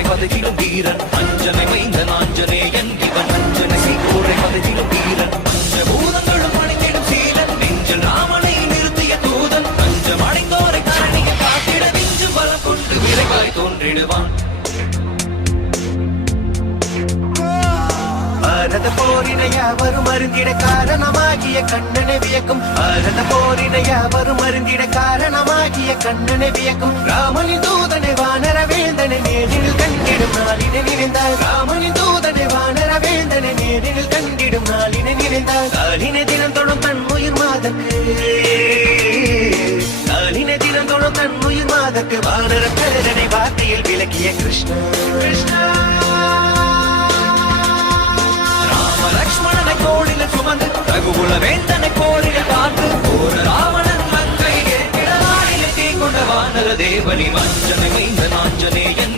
சீர்கூரை பதகிலும் வீரன் அஞ்சனை மைந்தன் ஆஞ்சநேயன் இவன் அஞ்சனை சீர்கூரை பதகிலும் வீரன் பஞ்சபூதங்களும் அணிந்திடும் சீலன் நெஞ்சில் ராமனை நிறுத்திய தூதன் பஞ்சம் அடைந்தோரை கரணியை காத்திட நெஞ்சும் பலம் கொண்டு விரைவாய் தோன்றிடுவான் பாரத போரினை யாவரும் அருந்திட காரணமாகிய கண்ணனை வியக்கும் பாரத போரினை யாவரும் அருந்திட காரணமாகிய கண்ணனை வியக்கும் ராமனின் தூதனை வானர வேந்தனை நேரில் கண்டிடும் நாளினை நினைந்தார் ராமனின் தூதனை வானர வேந்தனை நேரில் கண்டிடும் நாளினை நினைந்தார் காலினை தினம் தொடும் தன் உயிர் மாதக்கு காலினை தினம் தொடும் தன் உயிர் மாதக்கு வானர பேரனை வார்த்தையில் விளக்கிய கிருஷ்ணா கிருஷ்ணா லக்ஷ்மணனை தோளில் சுமந்து ரகுகுல வேந்தனை போரில் பார்த்து போர ராவணன் மங்கை ஏற்கிட நாளில் தீ கொண்ட வானர தேவனி மஞ்சனை மைந்த நாஞ்சனேயன்